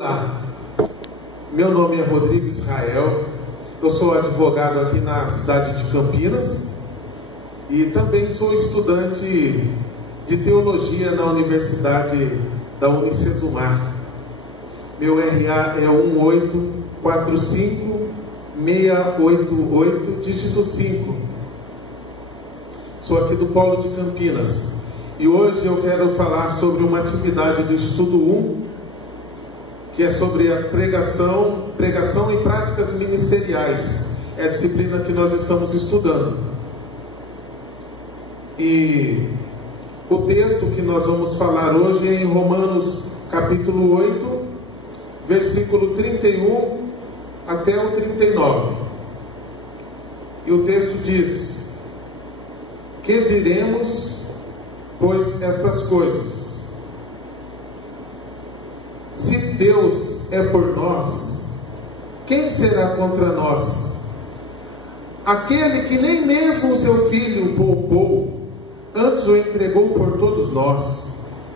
Olá, meu nome é Rodrigo Israel, eu sou advogado aqui na cidade de Campinas e também sou estudante de teologia na Universidade da Unicesumar. Meu RA é 1845688, dígito 5. Sou aqui do Polo de Campinas e hoje eu quero falar sobre uma atividade do Estudo 1, que é sobre a pregação e práticas ministeriais. É a disciplina que nós estamos estudando. E o texto que nós vamos falar hoje é em Romanos capítulo 8, versículo 31 até o 39. E o texto diz: que diremos, pois, estas coisas? Se Deus é por nós, quem será contra nós? Aquele que nem mesmo o seu Filho poupou, antes o entregou por todos nós,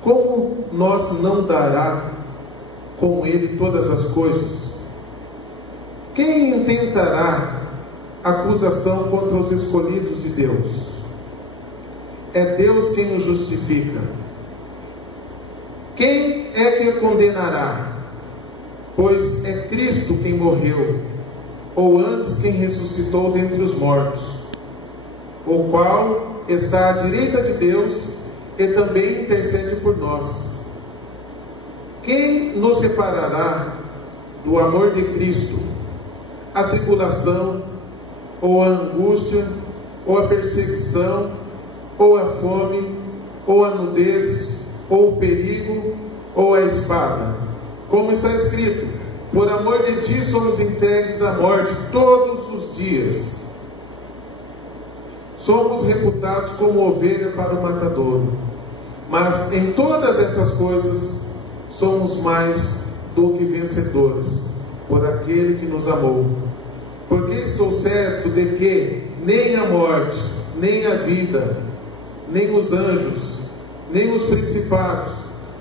como nos não dará com ele todas as coisas? Quem intentará acusação contra os escolhidos de Deus? É Deus quem os justifica. Quem é que o condenará? Pois é Cristo quem morreu, ou antes quem ressuscitou dentre os mortos, o qual está à direita de Deus e também intercede por nós. Quem nos separará do amor de Cristo? A tribulação, ou a angústia, ou a perseguição, ou a fome, ou a nudez, ou o perigo, ou a espada? Como está escrito: por amor de ti somos entregues à morte todos os dias. Somos reputados como ovelha para o matadouro. Mas em todas estas coisas somos mais do que vencedores, por aquele que nos amou. Porque estou certo de que nem a morte, nem a vida, nem os anjos, nem os principados,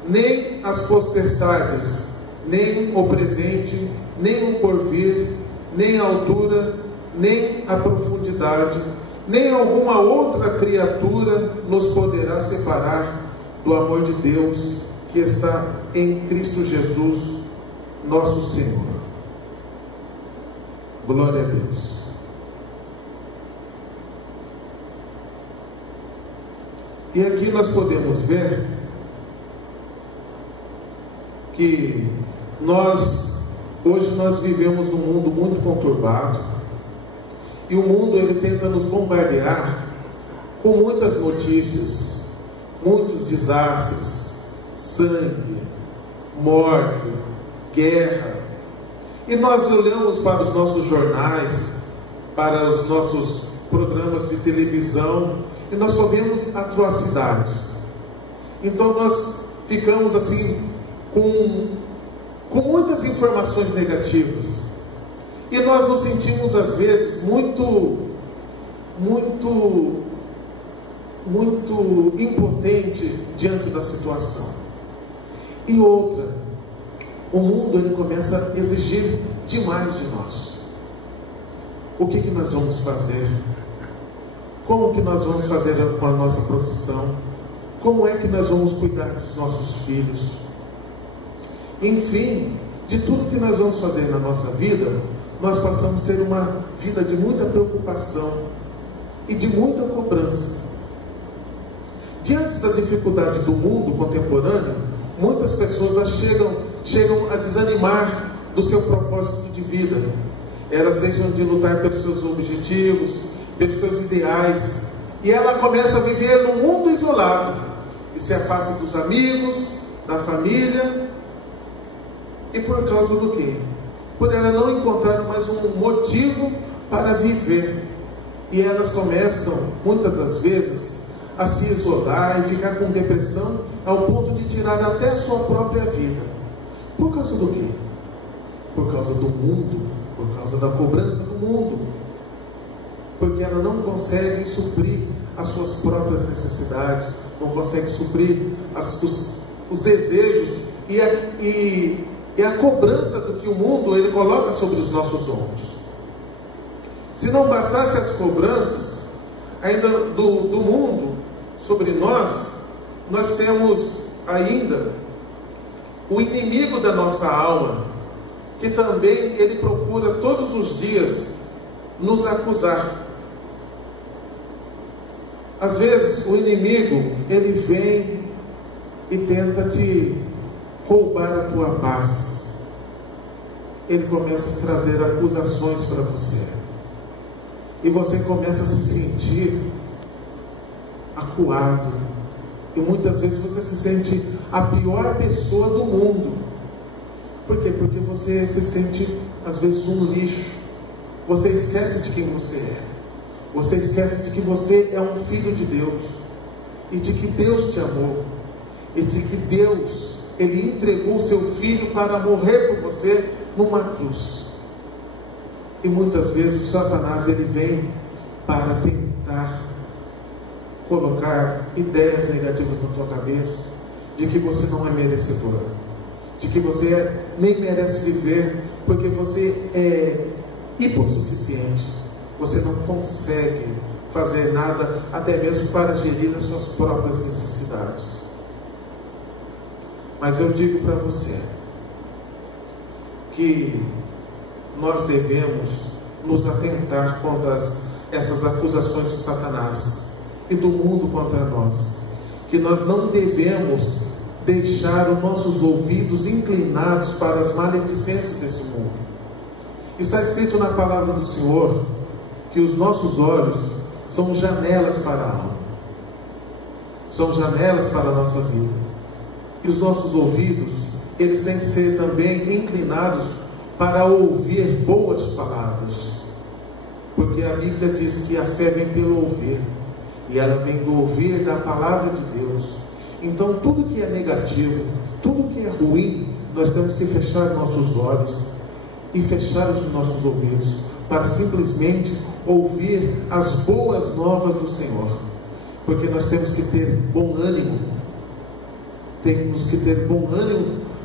nem as potestades, nem o presente, nem o porvir, nem a altura, nem a profundidade, nem alguma outra criatura nos poderá separar do amor de Deus que está em Cristo Jesus, nosso Senhor. Glória a Deus. E aqui nós podemos ver que hoje nós vivemos num mundo muito conturbado, e o mundo ele tenta nos bombardear com muitas notícias, muitos desastres, sangue, morte, guerra. E nós olhamos para os nossos jornais, para os nossos programas de televisão, e nós só vemos atrocidades. Então nós ficamos assim com muitas informações negativas, e nós nos sentimos às vezes muito impotente diante da situação. E outra, o mundo ele começa a exigir demais de nós. O que nós vamos fazer? Como que nós vamos fazer com a nossa profissão? Como é que nós vamos cuidar dos nossos filhos? Enfim, de tudo que nós vamos fazer na nossa vida, nós passamos a ter uma vida de muita preocupação e de muita cobrança. Diante da dificuldade do mundo contemporâneo, muitas pessoas chegam a desanimar do seu propósito de vida. Elas deixam de lutar pelos seus objetivos, pelos seus ideais, e ela começa a viver num mundo isolado, e se afasta dos amigos, da família. E por causa do quê? Por ela não encontrar mais um motivo para viver. E elas começam, muitas das vezes, a se isolar e ficar com depressão, ao ponto de tirar até a sua própria vida. Por causa do quê? Por causa do mundo, por causa da cobrança do mundo. Porque ela não consegue suprir as suas próprias necessidades, não consegue suprir os desejos e é a cobrança do que o mundo ele coloca sobre os nossos ombros. Se não bastasse as cobranças ainda do mundo sobre nós temos ainda o inimigo da nossa alma, que também ele procura todos os dias nos acusar. Às vezes o inimigo ele vem e tenta te roubar a tua paz. Ele começa a trazer acusações para você, e você começa a se sentir acuado, e muitas vezes você se sente a pior pessoa do mundo. Por quê? Porque você se sente às vezes um lixo. Você esquece de quem você é. Você esquece de que você é um filho de Deus, e de que Deus te amou, e de que Deus ele entregou o seu filho para morrer por você numa cruz. E muitas vezes o Satanás ele vem para tentar colocar ideias negativas na tua cabeça, de que você não é merecedor, de que você nem merece viver, porque você é hipossuficiente, você não consegue fazer nada, até mesmo para gerir as suas próprias necessidades. Mas eu digo para você que nós devemos nos atentar contra essas acusações de Satanás e do mundo contra nós, que nós não devemos deixar os nossos ouvidos inclinados para as maledicências desse mundo. Está escrito na palavra do Senhor que os nossos olhos são janelas para a alma, são janelas para a nossa vida, e os nossos ouvidos eles têm que ser também inclinados para ouvir boas palavras, porque a Bíblia diz que a fé vem pelo ouvir, e ela vem do ouvir da palavra de Deus. Então tudo que é negativo, tudo que é ruim, nós temos que fechar nossos olhos e fechar os nossos ouvidos, para simplesmente ouvir as boas novas do Senhor, porque nós temos que ter bom ânimo,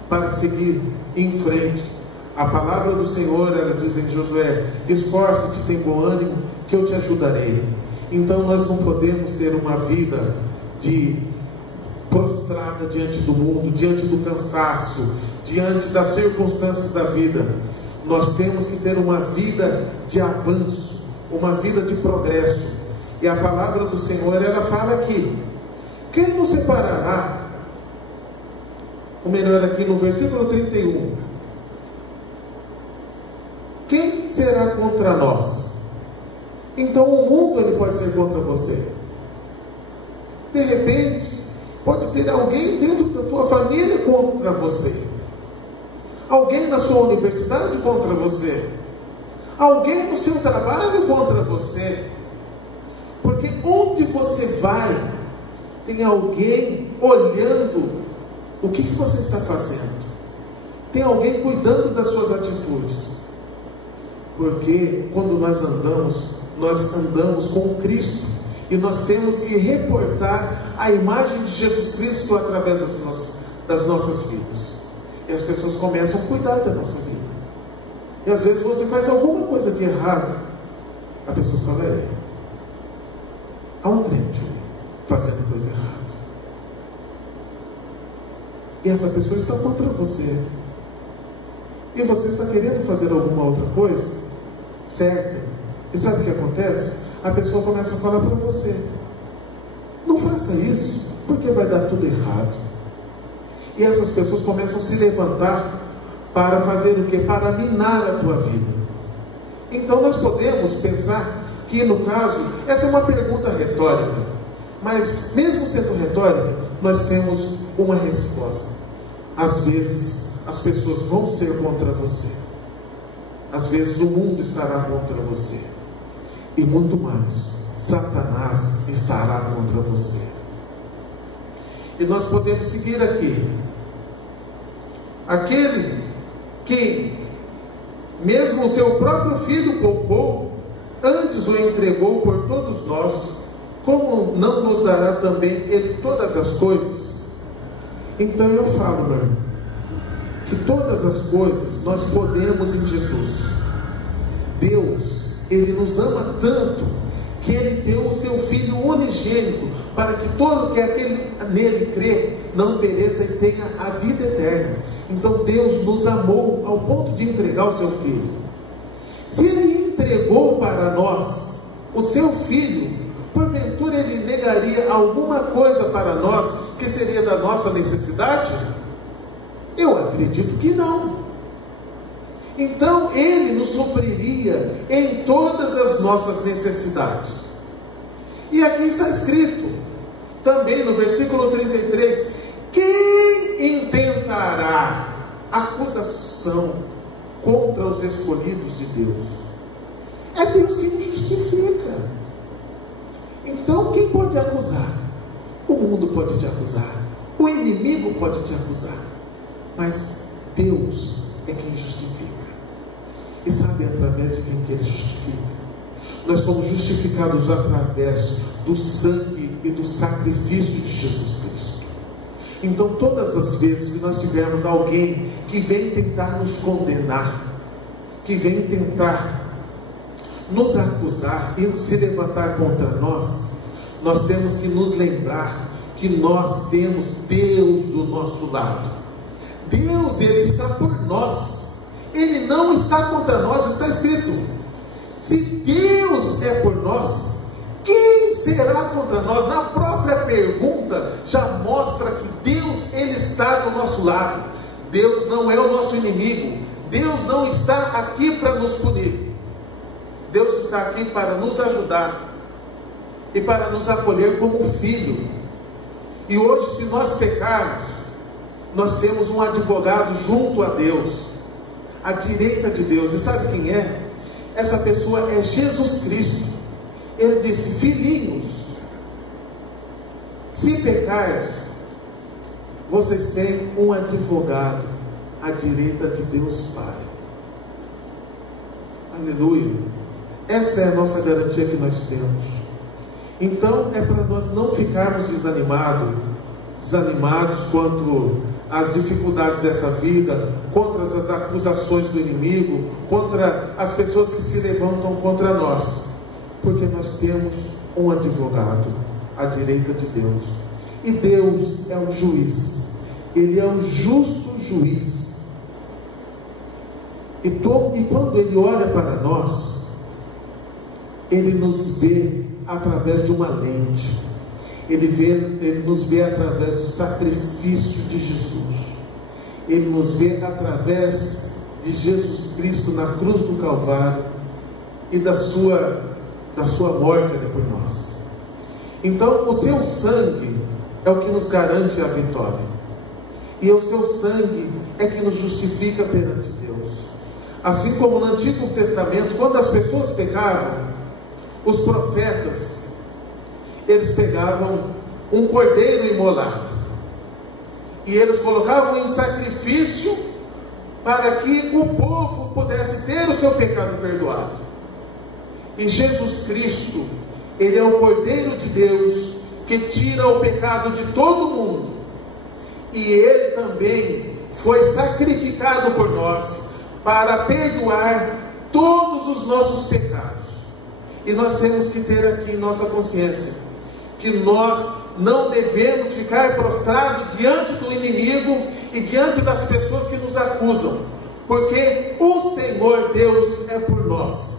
para seguir em frente. A palavra do Senhor, ela diz em Josué: esforça-te, tem bom ânimo, que eu te ajudarei. Então nós não podemos ter uma vida prostrada diante do mundo, diante do cansaço, diante das circunstâncias da vida. Nós temos que ter uma vida de avanço, uma vida de progresso. E a palavra do Senhor, ela fala aqui: quem nos separará? Ou melhor, aqui no versículo 31, quem será contra nós? Então o mundo ele pode ser contra você. De repente pode ter alguém dentro da tua família contra você, alguém na sua universidade contra você, alguém no seu trabalho contra você, porque onde você vai tem alguém olhando o que você está fazendo, tem alguém cuidando das suas atitudes, porque quando nós andamos com Cristo, e nós temos que reportar a imagem de Jesus Cristo através das nossas vidas, e as pessoas começam a cuidar da nossa vida. E às vezes você faz alguma coisa de errado, a pessoa fala: há um crente fazendo coisa errada, e essa pessoa está contra você, e você está querendo fazer alguma outra coisa certa, e sabe o que acontece? A pessoa começa a falar para você: não faça isso, porque vai dar tudo errado. E essas pessoas começam a se levantar para fazer o quê? Para minar a tua vida. Então nós podemos pensar que, no caso, essa é uma pergunta retórica, mas mesmo sendo retórica, nós temos uma resposta. Às vezes as pessoas vão ser contra você, às vezes o mundo estará contra você, e muito mais, Satanás estará contra você. E nós podemos seguir aqui: aquele que mesmo o seu próprio filho poupou, antes o entregou por todos nós, como não nos dará também ele todas as coisas? Então eu falo, meu irmão, que todas as coisas nós podemos em Jesus. Deus, Ele nos ama tanto que Ele deu o seu Filho unigênito para que todo que aquele nele crê não pereça e tenha a vida eterna. Então Deus nos amou ao ponto de entregar o seu Filho. Se Ele entregou para nós o seu Filho, porventura Ele negaria alguma coisa para nós que seria da nossa necessidade? Eu acredito que não. Então Ele nos supriria em todas as nossas necessidades. E aqui está escrito, também no versículo 33, quem intentará acusação contra os escolhidos de Deus? É Deus que nos justifica. Então quem pode acusar? O mundo pode te acusar, o inimigo pode te acusar, mas Deus é quem justifica. E sabe através de quem que Ele justifica? Nós somos justificados através do sangue e do sacrifício de Jesus Cristo. Então todas as vezes que nós tivermos alguém que vem tentar nos condenar, que vem tentar nos acusar e se levantar contra nós, nós temos que nos lembrar que nós temos Deus do nosso lado. Deus, Ele está por nós. Ele não está contra nós. Está escrito: se Deus é por nós, quem será contra nós? Na própria pergunta já mostra que Deus, Ele está do nosso lado. Deus não é o nosso inimigo. Deus não está aqui para nos punir. Deus está aqui para nos ajudar e para nos acolher como filho. E hoje, se nós pecarmos, nós temos um advogado junto a Deus, à direita de Deus. E sabe quem é? Essa pessoa é Jesus Cristo. Ele disse: filhinhos, se pecares, vocês têm um advogado à direita de Deus Pai. Aleluia. Essa é a nossa garantia que nós temos. Então é para nós não ficarmos desanimados quanto às dificuldades dessa vida, contra as acusações do inimigo, contra as pessoas que se levantam contra nós, porque nós temos um advogado à direita de Deus. E Deus é o juiz. Ele é o justo juiz. E quando Ele olha para nós, Ele nos vê através de uma lente. Ele nos vê através do sacrifício de Jesus. Ele nos vê através de Jesus Cristo na cruz do Calvário e da sua morte ali por nós. Então o seu sangue é o que nos garante a vitória. E o seu sangue é que nos justifica perante Deus. Assim como no Antigo Testamento, quando as pessoas pecavam, os profetas, eles pegavam um cordeiro imolado e eles colocavam em sacrifício para que o povo pudesse ter o seu pecado perdoado. E Jesus Cristo, Ele é o Cordeiro de Deus que tira o pecado de todo mundo, e Ele também foi sacrificado por nós para perdoar todos os nossos pecados. E nós temos que ter aqui em nossa consciência que nós não devemos ficar prostrados diante do inimigo e diante das pessoas que nos acusam, porque o Senhor Deus é por nós.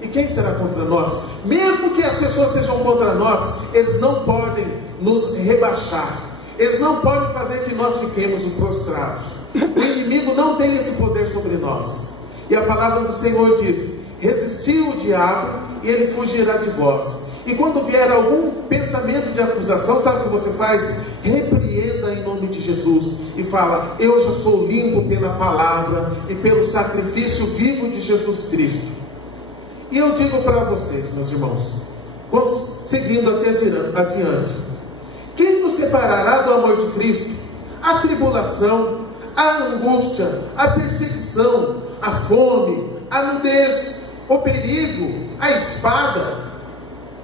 E quem será contra nós? Mesmo que as pessoas sejam contra nós, eles não podem nos rebaixar, eles não podem fazer que nós fiquemos prostrados. O inimigo não tem esse poder sobre nós. E a palavra do Senhor diz: resisti o diabo e ele fugirá de vós. E quando vier algum pensamento de acusação, sabe o que você faz? Repreenda em nome de Jesus e fala: eu já sou limpo pela palavra e pelo sacrifício vivo de Jesus Cristo. E eu digo para vocês, meus irmãos, vamos seguindo até adiante: quem nos separará do amor de Cristo? A tribulação, a angústia, a perseguição, a fome, a nudez, o perigo, a espada?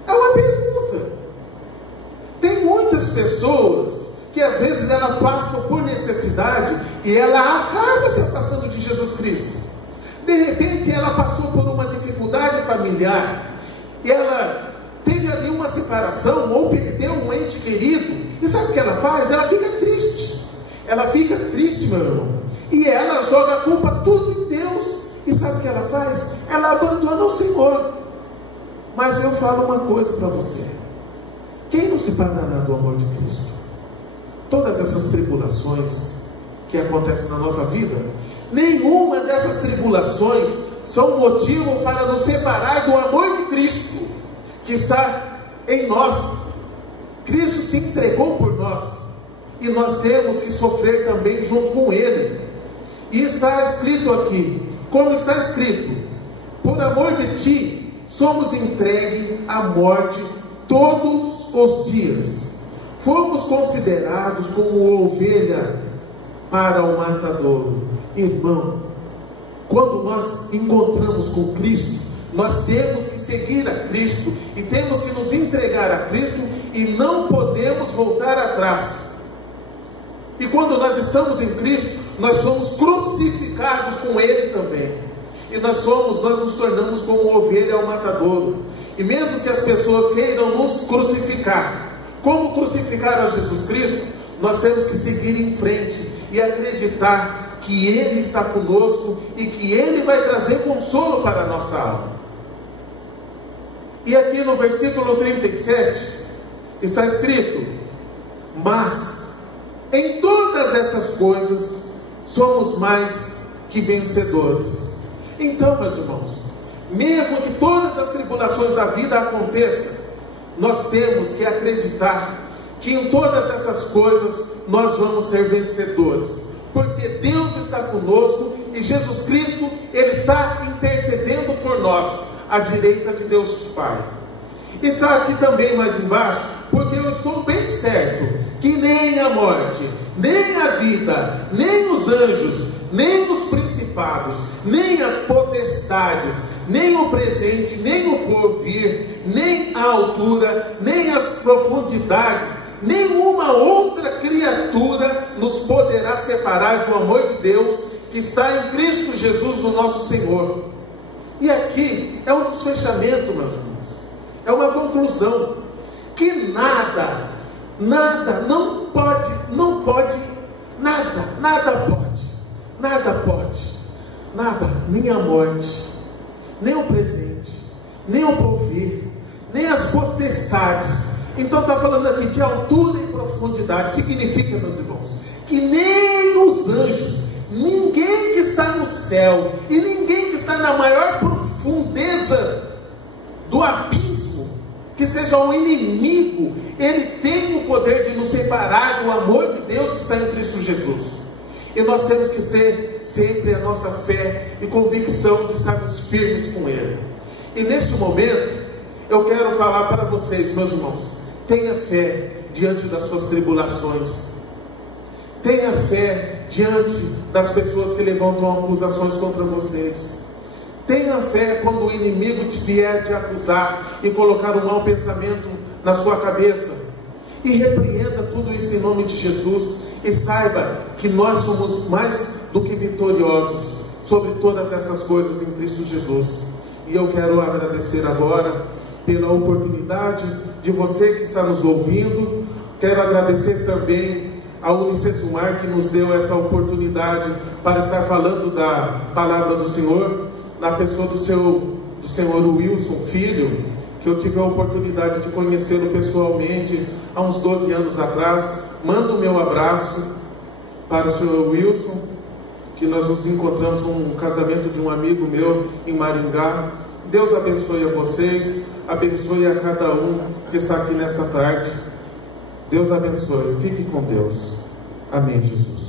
É uma pergunta. Tem muitas pessoas que que às vezes ela passa por necessidade e ela acaba se afastando de Jesus Cristo. De repente ela passou por uma dificuldade familiar, e ela teve ali uma separação, ou perdeu um ente querido, e sabe o que ela faz? Ela fica triste. Ela fica triste, meu irmão, e ela joga a culpa tudo em Deus. E sabe o que ela faz? Ela abandona o Senhor. Mas eu falo uma coisa para você: quem nos separará do amor de Cristo? Todas essas tribulações que acontecem na nossa vida, nenhuma dessas tribulações são motivo para nos separar do amor de Cristo que está em nós. Cristo se entregou por nós, e nós temos que sofrer também junto com Ele. E está escrito aqui, como está escrito: por amor de ti somos entregues à morte todos os dias. Fomos considerados como ovelha para o matadouro. Irmão, quando nós encontramos com Cristo, nós temos que seguir a Cristo, e temos que nos entregar a Cristo, e não podemos voltar atrás. E quando nós estamos em Cristo, nós somos crucificados com Ele também, e nós nos tornamos como ovelha ao matadouro. E mesmo que as pessoas queiram nos crucificar, como crucificaram a Jesus Cristo, nós temos que seguir em frente e acreditar que Ele está conosco e que Ele vai trazer consolo para a nossa alma. E aqui no versículo 37 está escrito: mas em todas essas coisas somos mais que vencedores. Então, meus irmãos, mesmo que todas as tribulações da vida aconteçam, nós temos que acreditar que em todas essas coisas nós vamos ser vencedores, porque Deus está conosco, e Jesus Cristo, Ele está intercedendo por nós, à direita de Deus Pai. E está aqui também mais embaixo: porque eu estou bem certo que nem a morte, nem a vida, nem os anjos, nem os principados, nem as potestades, nem o presente, nem o porvir, nem a altura, nem as profundidades, nenhuma outra criatura nos poderá separar do amor de Deus que está em Cristo Jesus, o nosso Senhor. E aqui é um desfechamento, meus irmãos, é uma conclusão, que nada pode, nem a morte, nem o presente, nem o porvir, nem as potestades. Então está falando aqui de altura e profundidade. Significa, meus irmãos, que nem os anjos, ninguém que está no céu e ninguém que está na maior profundeza do abismo, que seja um inimigo, ele tem o poder de nos separar do amor de Deus que está em Cristo Jesus. E nós temos que ter sempre a nossa fé e convicção de estarmos firmes com Ele. E neste momento, eu quero falar para vocês, meus irmãos: tenha fé diante das suas tribulações, tenha fé diante das pessoas que levantam acusações contra vocês, tenha fé quando o inimigo te vier te acusar e colocar um mau pensamento na sua cabeça, e repreenda tudo isso em nome de Jesus, e saiba que nós somos mais do que vitoriosos sobre todas essas coisas em Cristo Jesus. E eu quero agradecer agora pela oportunidade de você que está nos ouvindo. Quero agradecer também a Unicesumar, que nos deu essa oportunidade para estar falando da palavra do Senhor, na pessoa do senhor Wilson Filho, que eu tive a oportunidade de conhecê-lo pessoalmente há uns 12 anos atrás. Mando o meu abraço para o senhor Wilson, que nós nos encontramos num casamento de um amigo meu em Maringá. Deus abençoe a vocês, abençoe a cada um que está aqui nesta tarde. Deus abençoe, fique com Deus. Amém, Jesus.